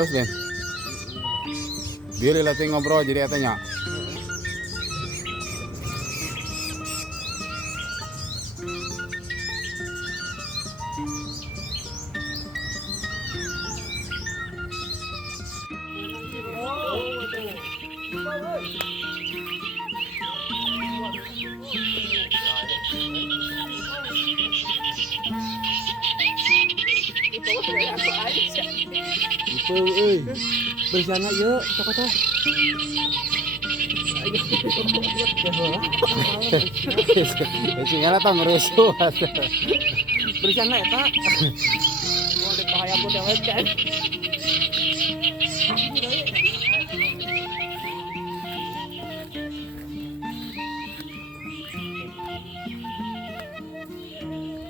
Terus Den. Dia latih ngobrol jadi katanya. Bersana yuk, kata. Singgala tah merusuh. Bersana ya tak. Mau dipahaya aku dah kan.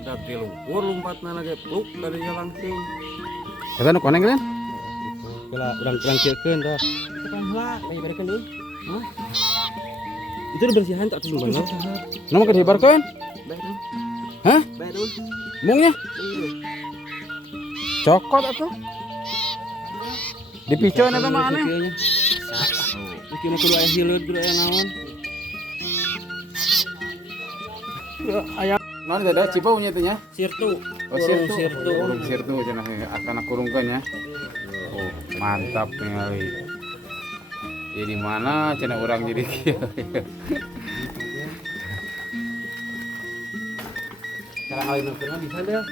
Dati lumpur lompatna lagi pluk tadinya langsung. Kita nu koneng kan? Kalau orang ciekeun dah. Tekan heula, banyak berekeun deui. Hah? Itu dibersihan tak tuh bener. Nama ka dihibarkeun? Baik dulu. Hah? Baik dulu. Mungnya Iya. cokot atuh. Dipicoin eta mah aneh. Iki mah kudu aya hileud, kudu aya naon. Aya Naon teh da cipaunya teh nya? sirtu. Oh sirtu. Sirtu. Kurung sirtu cenah akan kurungkeun ya. Oh, mantap ningali. Jadi mana cenah urang jadi kieu. Cara ngalineunkeun bisa deh.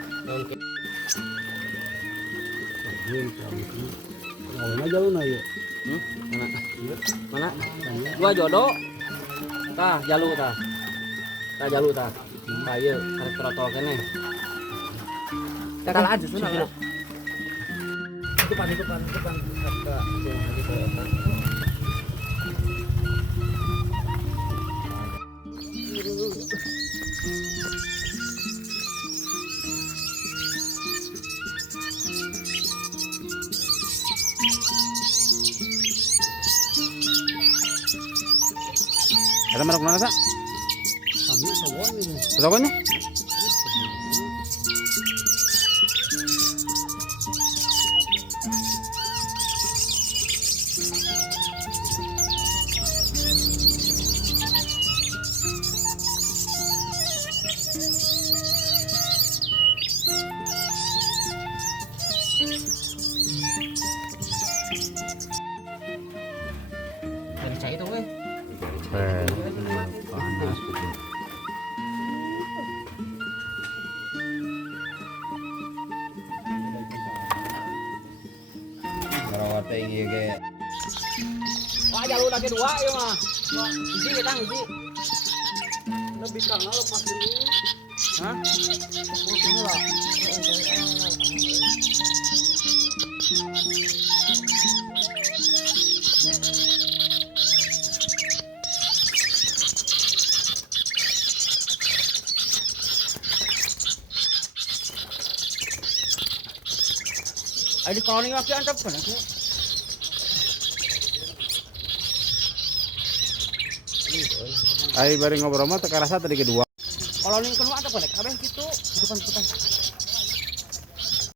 Ngawin aja lu na ieu. Mana? Mana? Gua jodoh. Tah, jalu tah. Tah jalu tah. Baye arek trotol kene. Kalah aja sunah. Depan. Ada marok mana sa? Kami sawon ini. Sawannya? Dari cai itu weh. Panas. Merawat tinggi ge. Wah, jalu lagi dua ieu mah. Hiji kita hiji. Lebih kana lepas ini. Hah? Ini lah. Ada koloni waktu antap kan? Ai bari ngobrol mah teu karasa tadi kedua. Koloni kan antap kan? Kabeh gitu. Depan.